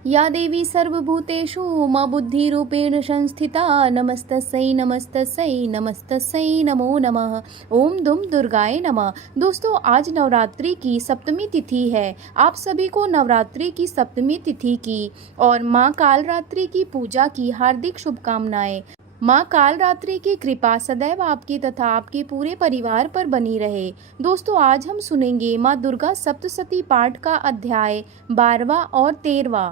या देवी सर्वभूतेषु मा बुद्धिरूपेण संस्थिता नमस्तस्यै नमस्तस्यै नमस्तस्यै नमो नमः। ओम दुम दुर्गाय नमः। दोस्तों, आज नवरात्रि की सप्तमी तिथि है। आप सभी को नवरात्रि की सप्तमी तिथि की और माँ कालरात्रि की पूजा की हार्दिक शुभकामनाएं। माँ कालरात्रि की कृपा सदैव आपकी तथा आपके पूरे परिवार पर बनी रहे। दोस्तों, आज हम सुनेंगे माँ दुर्गा सप्तशती पाठ का अध्याय 12वां और 13वां।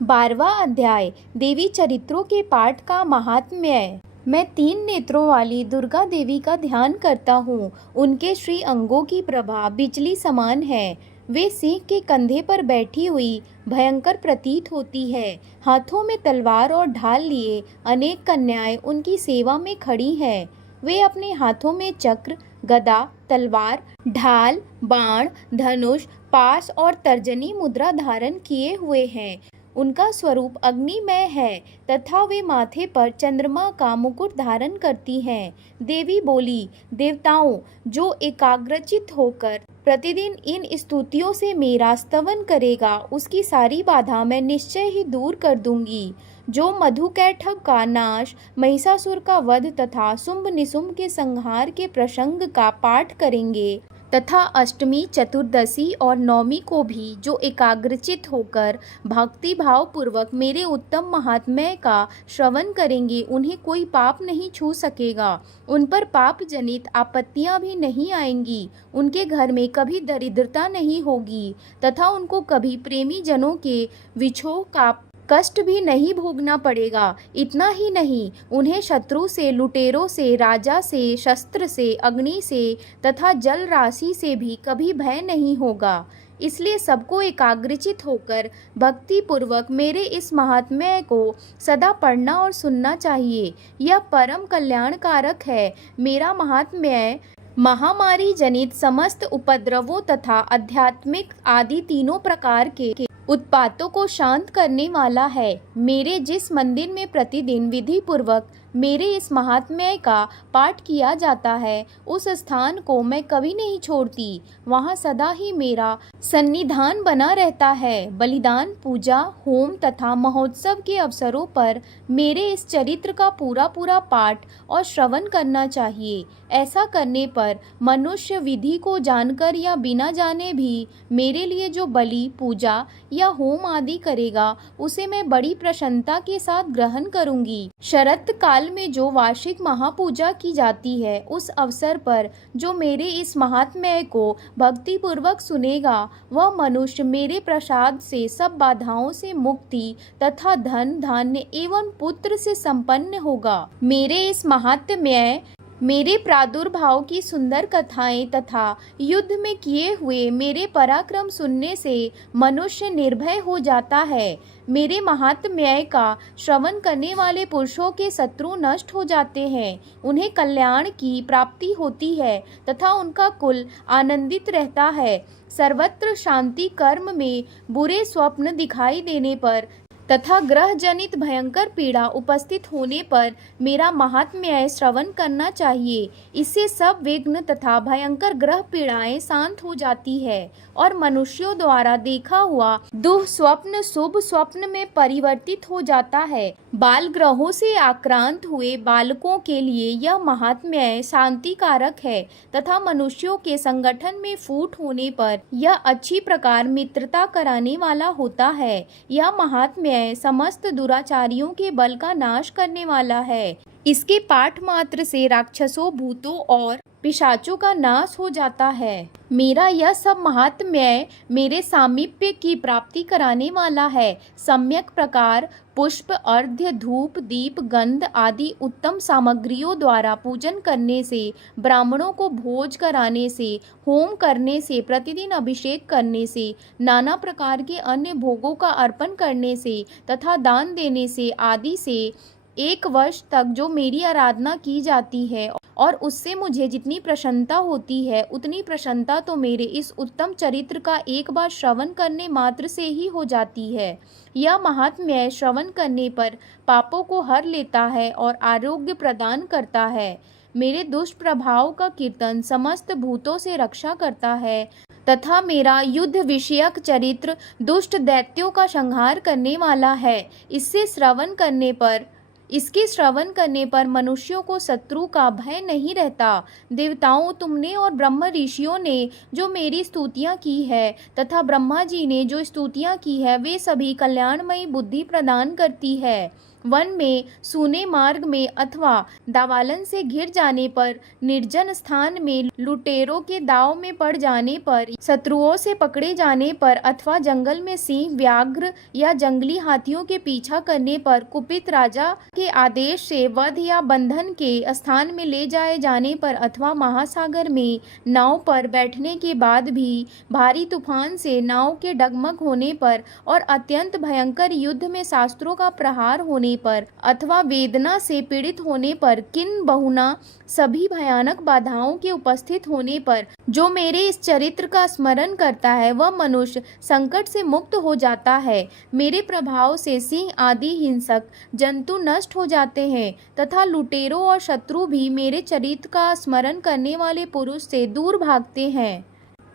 12वां अध्याय देवी चरित्रों के पाठ का महात्म्य। मैं 3 नेत्रों वाली दुर्गा देवी का ध्यान करता हूँ। उनके श्री अंगों की प्रभा बिजली समान है। वे सिंह के कंधे पर बैठी हुई भयंकर प्रतीत होती है। हाथों में तलवार और ढाल लिए अनेक कन्याएं उनकी सेवा में खड़ी हैं। वे अपने हाथों में चक्र, गदा, तलवार, ढाल, बाण, धनुष, पास और तर्जनी मुद्रा धारण किए हुए हैं। उनका स्वरूप अग्निमय है तथा वे माथे पर चंद्रमा का मुकुट धारण करती हैं। देवी बोली, देवताओं, जो एकाग्रचित होकर प्रतिदिन इन स्तुतियों से मेरा स्तवन करेगा, उसकी सारी बाधा मैं निश्चय ही दूर कर दूंगी। जो मधुकैटभ का नाश, महिषासुर का वध तथा शुंभ निशुंभ के संहार के प्रसंग का पाठ करेंगे तथा अष्टमी, चतुर्दशी और नवमी को भी जो एकाग्रचित होकर भक्ति भाव पूर्वक मेरे उत्तम महात्म्य का श्रवण करेंगे, उन्हें कोई पाप नहीं छू सकेगा। उन पर पाप जनित आपत्तियां भी नहीं आएंगी। उनके घर में कभी दरिद्रता नहीं होगी तथा उनको कभी प्रेमी जनों के विछोह का कष्ट भी नहीं भोगना पड़ेगा। इतना ही नहीं, उन्हें शत्रु से, लुटेरों से, राजा से, शस्त्र से, अग्नि से तथा जल राशि से भी कभी भय नहीं होगा। इसलिए सबको एकाग्रचित होकर भक्ति पूर्वक मेरे इस महात्म्य को सदा पढ़ना और सुनना चाहिए। यह परम कल्याणकारक है। मेरा महात्म्य महामारी जनित समस्त उपद्रवों तथा आध्यात्मिक आदि तीनों प्रकार के उत्पातों को शांत करने वाला है। मेरे जिस मंदिर में प्रतिदिन विधि पूर्वक मेरे इस महात्म्य का पाठ किया जाता है, उस स्थान को मैं कभी नहीं छोड़ती। वहाँ सदा ही मेरा सन्निधान बना रहता है। बलिदान, पूजा, होम तथा महोत्सव के अवसरों पर मेरे इस चरित्र का पूरा पूरा पाठ और श्रवण करना चाहिए। ऐसा करने पर मनुष्य विधि को जानकर या बिना जाने भी मेरे लिए जो बलि, पूजा या होम आदि करेगा, उसे मैं बड़ी प्रसन्नता के साथ ग्रहण करूंगी। शरत काल में जो वार्षिक महापूजा की जाती है, उस अवसर पर जो मेरे इस महात्म्य को भक्ति पूर्वक सुनेगा, वह मनुष्य मेरे प्रसाद से सब बाधाओं से मुक्ति तथा धन, धान्य एवं पुत्र से संपन्न होगा। मेरे इस महात्म्य, मेरे प्रादुर्भाव की सुंदर कथाएं तथा युद्ध में किए हुए मेरे पराक्रम सुनने से मनुष्य निर्भय हो जाता है। मेरे महात्म्य का श्रवण करने वाले पुरुषों के शत्रु नष्ट हो जाते हैं। उन्हें कल्याण की प्राप्ति होती है तथा उनका कुल आनंदित रहता है। सर्वत्र शांति, कर्म में बुरे स्वप्न दिखाई देने पर तथा ग्रह जनित भयंकर पीड़ा उपस्थित होने पर मेरा महात्म्य श्रवण करना चाहिए। इससे सब विघ्न तथा भयंकर ग्रह पीड़ाएं शांत हो जाती है और मनुष्यों द्वारा देखा हुआ दुःस्वप्न शुभ स्वप्न में परिवर्तित हो जाता है। बाल ग्रहों से आक्रांत हुए बालकों के लिए यह महात्म्य शांति कारक है तथा मनुष्यों के संगठन में फूट होने पर यह अच्छी प्रकार मित्रता कराने वाला होता है। यह महात्म्य समस्त दुराचारियों के बल का नाश करने वाला है। इसके पाठ मात्र से राक्षसों, भूतों और पिशाचों का नाश हो जाता है। मेरा यह सब महात्म्य मेरे सामीप्य की प्राप्ति कराने वाला है। सम्यक प्रकार पुष्प, अर्घ्य, धूप, दीप, गंध आदि उत्तम सामग्रियों द्वारा पूजन करने से, ब्राह्मणों को भोज कराने से, होम करने से, प्रतिदिन अभिषेक करने से, नाना प्रकार के अन्य भोगों का अर्पण करने से तथा दान देने से आदि से 1 वर्ष तक जो मेरी आराधना की जाती है और उससे मुझे जितनी प्रसन्नता होती है, उतनी प्रसन्नता तो मेरे इस उत्तम चरित्र का एक बार श्रवण करने मात्र से ही हो जाती है। यह महात्म्य श्रवण करने पर पापों को हर लेता है और आरोग्य प्रदान करता है। मेरे दुष्प्रभाव का कीर्तन समस्त भूतों से रक्षा करता है तथा मेरा युद्ध विषयक चरित्र दुष्ट दैत्यों का संहार करने वाला है। इसके श्रवण करने पर मनुष्यों को शत्रु का भय नहीं रहता। देवताओं, तुमने और ब्रह्म ऋषियों ने जो मेरी स्तुतियां की है तथा ब्रह्मा जी ने जो स्तुतियां की है, वे सभी कल्याणमयी बुद्धि प्रदान करती है। वन में, सूने मार्ग में अथवा दावालन से घिर जाने पर, निर्जन स्थान में लुटेरों के दाव में पड़ जाने पर, शत्रुओं से पकड़े जाने पर अथवा जंगल में सिंह, व्याघ्र या जंगली हाथियों के पीछा करने पर, कुपित राजा के आदेश से वध या बंधन के स्थान में ले जाए जाने पर अथवा महासागर में नाव पर बैठने के बाद भी भारी तूफान से नाव के डगमग होने पर और अत्यंत भयंकर युद्ध में शास्त्रों का प्रहार होने पर अथवा वेदना से पीड़ित होने पर, किन बहुना सभी भयानक बाधाओं के उपस्थित होने पर जो मेरे इस चरित्र का स्मरण करता है, वह मनुष्य संकट से मुक्त हो जाता है। मेरे प्रभाव से सिंह आदि हिंसक जंतु नष्ट हो जाते हैं तथा लुटेरों और शत्रु भी मेरे चरित्र का स्मरण करने वाले पुरुष से दूर भागते हैं।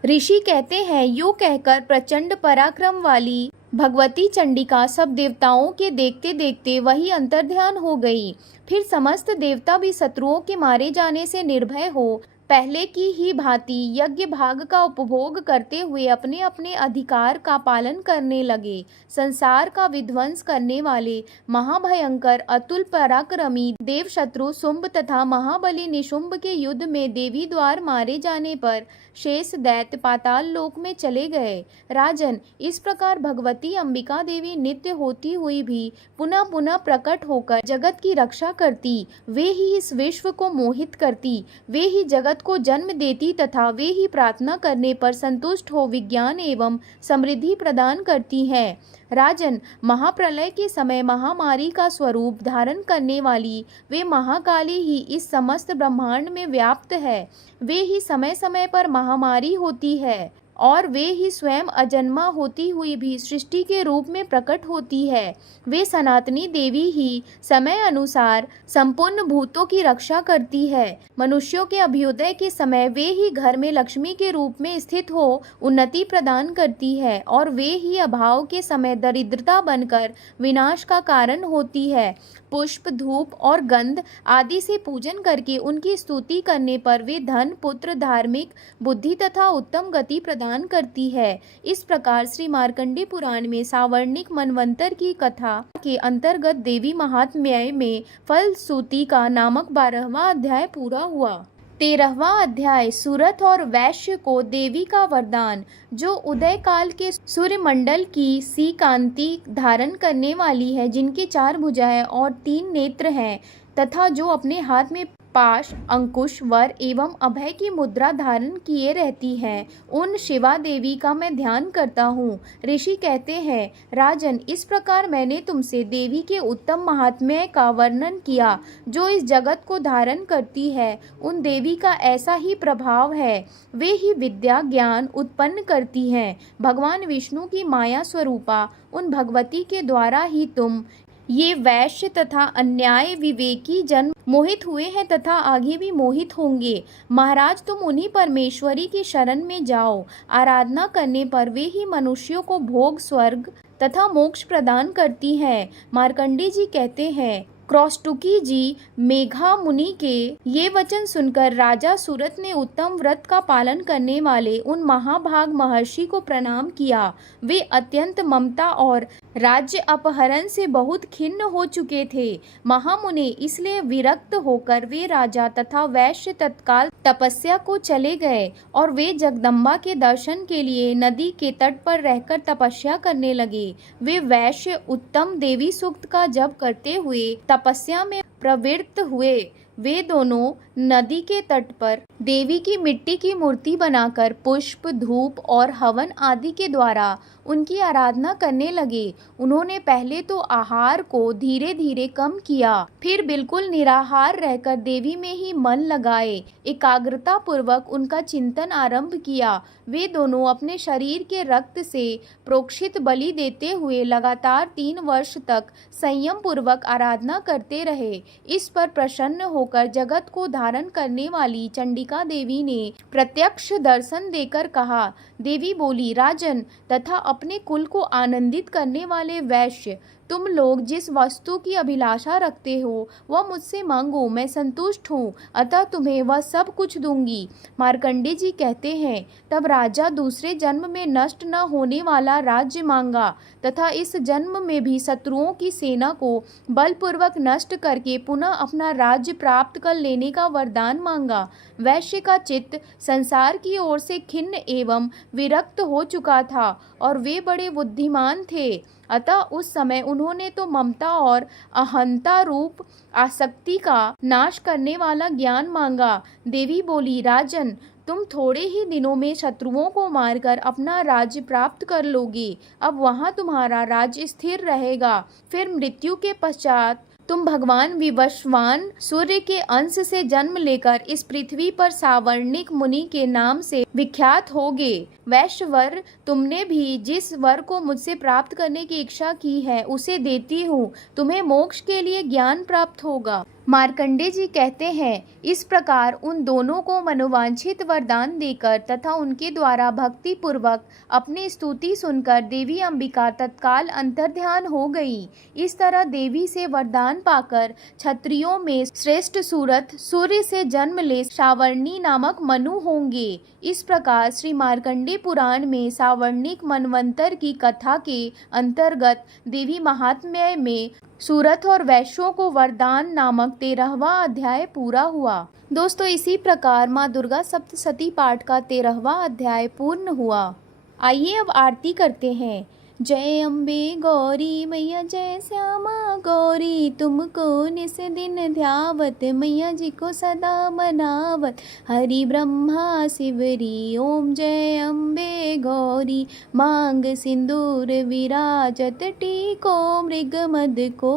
ऋषि कहते हैं, यूँ कहकर प्रचंड पराक्रम वाली भगवती चंडिका सब देवताओं के देखते देखते वही अंतर्ध्यान हो गई। फिर समस्त देवता भी शत्रुओं के मारे जाने से निर्भय हो पहले की ही भांति यज्ञ भाग का उपभोग करते हुए अपने अपने अधिकार का पालन करने लगे। संसार का विध्वंस करने वाले महाभयंकर अतुल पराक्रमी देव शत्रु शुंभ तथा महाबली निशुंभ के युद्ध में देवी द्वार मारे जाने पर शेष दैत्य पाताल लोक में चले गए। राजन, इस प्रकार भगवती अंबिका देवी नित्य होती हुई भी पुनः पुनः प्रकट होकर जगत की रक्षा करती, वे ही इस विश्व को मोहित करती, वे ही जगत को जन्म देती तथा वे ही प्रार्थना करने पर संतुष्ट हो विज्ञान एवं समृद्धि प्रदान करती हैं। राजन, महाप्रलय के समय महामारी का स्वरूप धारण करने वाली वे महाकाली ही इस समस्त ब्रह्मांड में व्याप्त है। वे ही समय समय पर महामारी होती है और वे ही स्वयं अजन्मा होती हुई भी सृष्टि के रूप में प्रकट होती है। वे सनातनी देवी ही समय अनुसार संपूर्ण भूतों की रक्षा करती है। मनुष्यों के अभ्युदय के समय वे ही घर में लक्ष्मी के रूप में स्थित हो उन्नति प्रदान करती है और वे ही अभाव के समय दरिद्रता बनकर विनाश का कारण होती है। पुष्प, धूप और गंध आदि से पूजन करके उनकी स्तुति करने पर वे धन, पुत्र, धार्मिक बुद्धि तथा उत्तम गति प्रदान करती है। इस प्रकार श्री मार्कंडेय पुराण में सावर्णिक मनवंतर की कथा के अंतर्गत देवी महात्म्य में फलश्रुति का नामक 12वां अध्याय पूरा हुआ। 13वां अध्याय सूरत और वैश्य को देवी का वरदान। जो उदय काल के सूर्यमंडल की सी कांति धारण करने वाली है, जिनके 4 भुजाएं और 3 नेत्र हैं तथा जो अपने हाथ में पाश, अंकुश, वर एवं अभय की मुद्रा धारण किए रहती हैं, उन शिवा देवी का मैं ध्यान करता हूँ। ऋषि कहते हैं, राजन, इस प्रकार मैंने तुमसे देवी के उत्तम महात्म्य का वर्णन किया। जो इस जगत को धारण करती है, उन देवी का ऐसा ही प्रभाव है। वे ही विद्या ज्ञान उत्पन्न करती हैं। भगवान विष्णु की माया स्वरूपा उन भगवती के द्वारा ही तुम ये वैश्य तथा अन्याय विवेकी जन मोहित हुए हैं तथा आगे भी मोहित होंगे। महाराज, तुम उन्हीं परमेश्वरी की शरण में जाओ। आराधना करने पर वे ही मनुष्यों को भोग, स्वर्ग तथा मोक्ष प्रदान करती हैं। मार्कंडेय जी कहते हैं, क्रौष्टुकी जी मेघा मुनि के ये वचन सुनकर राजा सूरत ने उत्तम व्रत का पालन करने वाले उन महाभाग महर्षि को प्रणाम किया। वे अत्यंत ममता और राज्य अपहरण से बहुत खिन्न हो चुके थे। महामुनि इसलिए विरक्त होकर वे राजा तथा वैश्य तत्काल तपस्या को चले गए और वे जगदम्बा के दर्शन के लिए नदी के तट पर रहकर तपस्या करने लगे। वे वैश्य उत्तम देवी सूक्त का जप करते हुए तपस्या में प्रवृत्त हुए। वे दोनों नदी के तट पर देवी की मिट्टी की मूर्ति बनाकर पुष्प, धूप और हवन आदि के द्वारा उनकी आराधना करने लगे। उन्होंने पहले तो आहार को धीरे धीरे कम किया, फिर बिल्कुल निराहार रहकर देवी में ही मन लगाए, एकाग्रता पूर्वक उनका चिंतन आरंभ किया। वे दोनों अपने शरीर के रक्त से प्रोक्षित बलि देते हुए लगातार 3 वर्ष तक संयम पूर्वक आराधना करते रहे। इस पर प्रसन्न होकर जगत को धारण करने वाली चंडिका देवी ने प्रत्यक्ष दर्शन देकर कहा। देवी बोली, राजन तथा अपने कुल को आनंदित करने वाले वैश्य, तुम लोग जिस वस्तु की अभिलाषा रखते हो वह मुझसे मांगो, मैं संतुष्ट हूँ, अतः तुम्हें वह सब कुछ दूंगी। मार्कंडे जी कहते हैं, तब राजा दूसरे जन्म में नष्ट न होने वाला राज्य मांगा तथा इस जन्म में भी शत्रुओं की सेना को बलपूर्वक नष्ट करके पुनः अपना राज्य प्राप्त कर लेने का वरदान मांगा। वैश्य का चित्त संसार की ओर से खिन्न एवं विरक्त हो चुका था और वे बड़े बुद्धिमान थे, अतः उस समय उन्होंने तो ममता और अहंता रूप आसक्ति का नाश करने वाला ज्ञान मांगा। देवी बोली, राजन तुम थोड़े ही दिनों में शत्रुओं को मारकर अपना राज्य प्राप्त कर लोगे। अब वहाँ तुम्हारा राज्य स्थिर रहेगा। फिर मृत्यु के पश्चात तुम भगवान विवस्वान सूर्य के अंश से जन्म लेकर इस पृथ्वी पर सावर्णिक मुनि के नाम से विख्यात होगे। वैश्यवर, तुमने भी जिस वर को मुझसे प्राप्त करने की इच्छा की है उसे देती हूँ। तुम्हें मोक्ष के लिए ज्ञान प्राप्त होगा। मार्कंडे जी कहते हैं, इस प्रकार उन दोनों को मनोवांछित वरदान देकर तथा उनके द्वारा भक्ति पूर्वक अपनी स्तुति सुनकर देवी अंबिका तत्काल अंतर्ध्यान हो गई। इस तरह देवी से वरदान पाकर क्षत्रियों में श्रेष्ठ सूरत सूर्य से जन्म ले सावर्णी नामक मनु होंगे। इस प्रकार श्री मार्कंडे पुराण में सावर्णिक मनवंतर की कथा के अंतर्गत देवी महात्म्य में सूरत और वैश्यों को वरदान नामक 13वां अध्याय पूरा हुआ। दोस्तों, इसी प्रकार माँ दुर्गा सप्तशती पाठ का 13वां अध्याय पूर्ण हुआ। आइए अब आरती करते हैं। जय अम्बे गौरी मैया, जय श्यामा गौरी, तुमको निस दिन ध्यावत, मैया जी को सदा मनावत, हरि ब्रह्मा शिवरी, ओम जय अम्बे गौरी। मांग सिंदूर विराजत, टीको मृग मद को,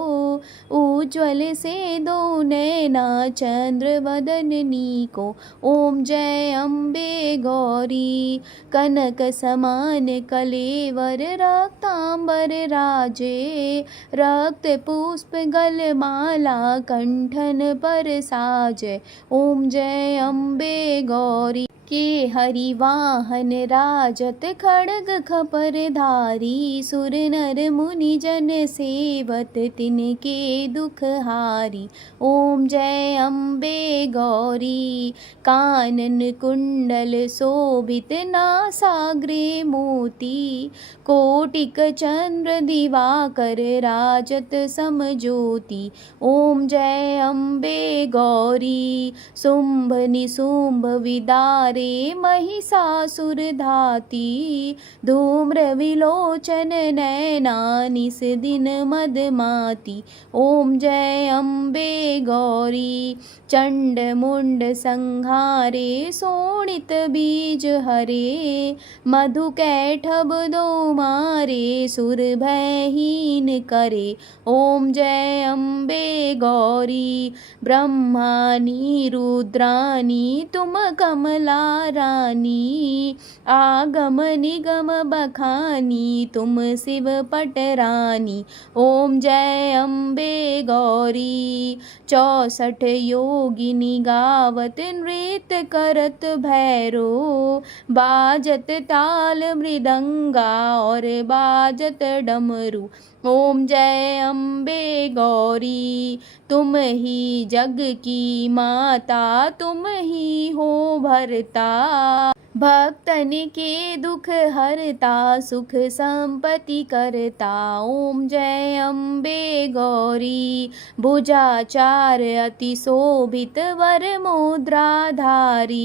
उज्ज्वल से दो नैना चंद्र वदननी को, ओम जय अम्बे गौरी। कनक समान कलेवर रक्तांबर राजे, रक्त पुष्प गलमाला कंठन पर साजे, ओम जय अम्बे गौरी। के हरि वाहन राजत, खड़ग खपर धारी, सुर नर मुनि जन सेवत, तिनके दुख हारी, ओम जय अम्बे गौरी। कानन कुंडल शोभित, नासाग्रे मोती, कोटिक चंद्र दिवाकर राजत समज्योति, ओम जय अम्बे गौरी। शुंभ निशुंभ विदारे, महिषासुर धाती, धूम्र विलोचन नैना निस दिन मदमाती, ओम जय अम्बे गौरी। चंड मुंड संहारे, शोणित बीज हरे, मधु कैठब दो मारे, सुर भयहीन करे, ओम जय अम्बे गौरी। ब्रह्मानी रुद्रानी तुम कमला महारानी, आगम निगम बखानी तुम शिव पटरानी। ओम जय अम्बे गौरी। 64 योगिनी गावत नृत्य करत भैरो, बाजत ताल मृदंगा और बाजत डमरू। ओम जय अम्बे गौरी। तुम ही जग की माता, तुम ही हो भरता, भक्तन के दुख हरता, सुख संपत्ति करता। ओम जय अम्बे गौरी। भुजाचार अति शोभित वर मुद्राधारी,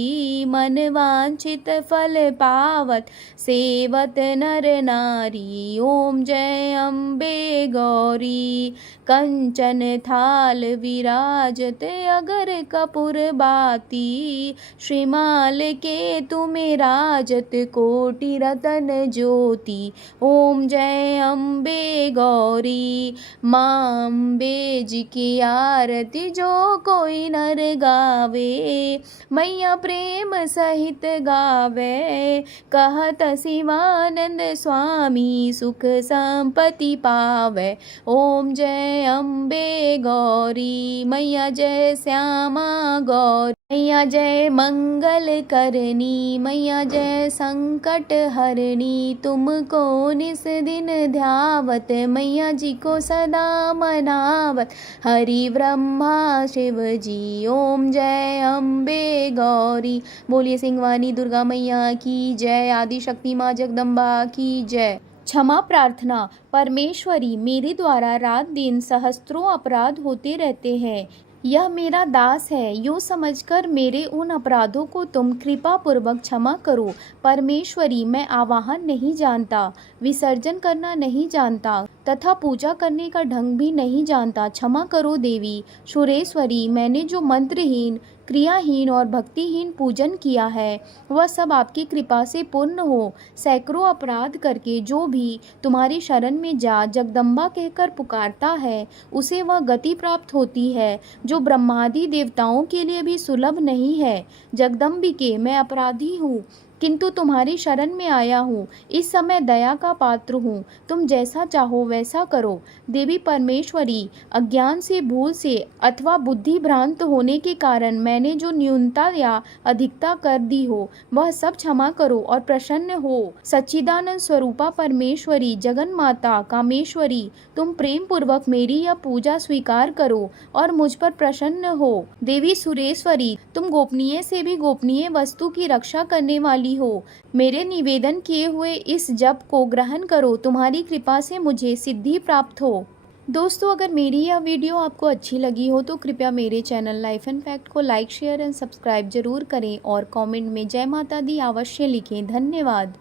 मन वांछित फल पावत सेवत नर नारी। ओम जय अम्बे गौरी। कंचन थाल विराजत अगर कपूर बाती, श्रीमाल के तुम राजत कोटि रतन ज्योति। ओम जय अम्बे गौरी। माँ अम्बे जी की आरती जो कोई नर गावे, मैया प्रेम सहित गावे। कहत शिवानंद स्वामी सुख संपत्ति पावे। ओम जय अम्बे गौरी। मैया जय श्यामा गौरी। मैया जय मंगल करनी, मैया जय संकट हरणी। तुमको निस दिन ध्यावत, मैया जी को सदा मनावत, हरि ब्रह्मा शिव जी। ओम जय अम्बे गौरी। बोलिए सिंहवानी दुर्गा मैया की जय। आदि शक्ति माँ जगदम्बा की जय। क्षमा प्रार्थना। परमेश्वरी, मेरे द्वारा रात दिन सहस्त्रों अपराध होते रहते हैं। यह मेरा दास है, यूँ समझकर मेरे उन अपराधों को तुम कृपा पूर्वक क्षमा करो। परमेश्वरी, मैं आवाहन नहीं जानता, विसर्जन करना नहीं जानता तथा पूजा करने का ढंग भी नहीं जानता। क्षमा करो देवी। सुरेश्वरी, मैंने जो मंत्रहीन, क्रियाहीन और भक्तिहीन पूजन किया है वह सब आपकी कृपा से पूर्ण हो। सैकड़ों अपराध करके जो भी तुम्हारी शरण में जा जगदम्बा कहकर पुकारता है उसे वह गति प्राप्त होती है जो ब्रह्मादि देवताओं के लिए भी सुलभ नहीं है। जगदम्बिके, मैं अपराधी हूँ किंतु तुम्हारी शरण में आया हूँ। इस समय दया का पात्र हूँ, तुम जैसा चाहो वैसा करो। देवी परमेश्वरी, अज्ञान से, भूल से अथवा बुद्धि भ्रांत होने के कारण मैंने जो न्यूनता या अधिकता कर दी हो वह सब क्षमा करो और प्रसन्न हो। सच्चिदानंद स्वरूपा परमेश्वरी, जगन माता कामेश्वरी, तुम प्रेम पूर्वक मेरी यह पूजा स्वीकार करो और मुझ पर प्रसन्न हो। देवी सुरेश्वरी, तुम गोपनीय से भी गोपनीय वस्तु की रक्षा करने वाली हो। मेरे निवेदन किए हुए इस जप को ग्रहण करो, तुम्हारी कृपा से मुझे सिद्धि प्राप्त हो। दोस्तों, अगर मेरी यह वीडियो आपको अच्छी लगी हो तो कृपया मेरे चैनल लाइफ एंड फैक्ट को लाइक, शेयर एंड सब्सक्राइब जरूर करें और कमेंट में जय माता दी अवश्य लिखें। धन्यवाद।